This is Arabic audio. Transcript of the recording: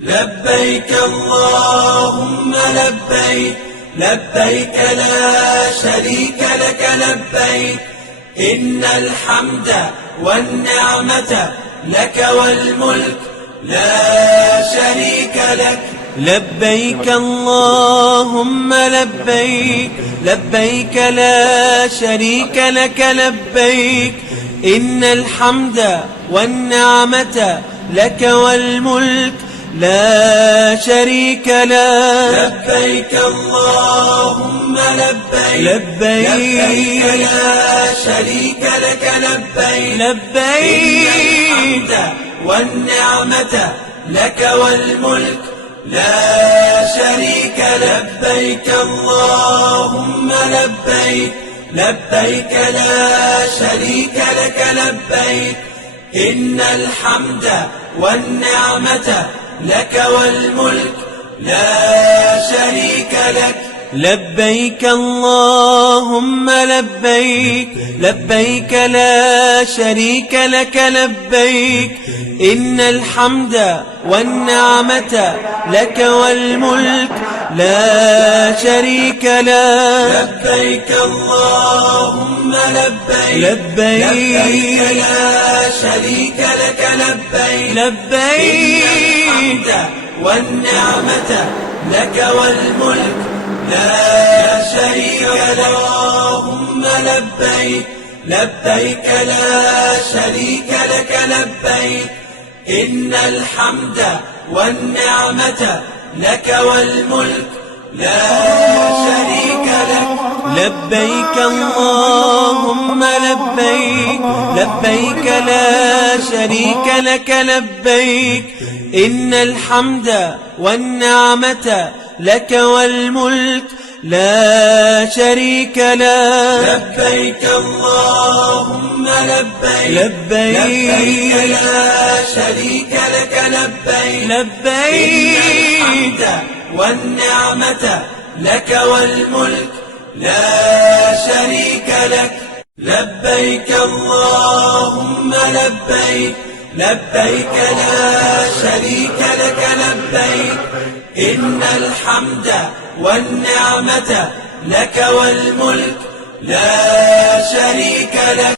لبيك اللهم لبيك لبيك لا شريك لك لبيك إن الحمد والنعمة لك والملك لا شريك لك. لبيك اللهم لبيك لبيك لا شريك لك لبيك إن الحمد والنعمة لك والملك لا شريك لك. لبيك اللهم لبيك لبيك لا شريك لك لبيك لبيك الحمد والنعمة لك والملك لا شريك. لبيك اللهم لبيك لبيك لا شريك لك لبيك إن الحمد والنعمة لك والملك لا شريك لك. لبيك اللهم لبيك لبيك لا شريك لك لبيك إن الحمد والنعمة لك والملك لا شريك لك. لبيك اللهم لبيك لبيك لا شريك لك لبيك لبيك الحمد والنعمة لك والملك لا شريك لك. اللهم لبيك لبيك لا شريك لك لبيك إن الحمد والنعمة لك والملك لا شريك لك. لبيك اللهم لبيك لبيك لا شريك لك لبيك إن الحمد والنعمة لك والملك لا شريك لك. لبيك اللهم لبيك لبيك لا شريك لك لبيك لبيك الحمد والنعمة لك والملك لا شريك لك. لبيك اللهم لبيك لبيك لا شريك لك لبيك إن الحمد والنعمة لك والملك لا شريك لك.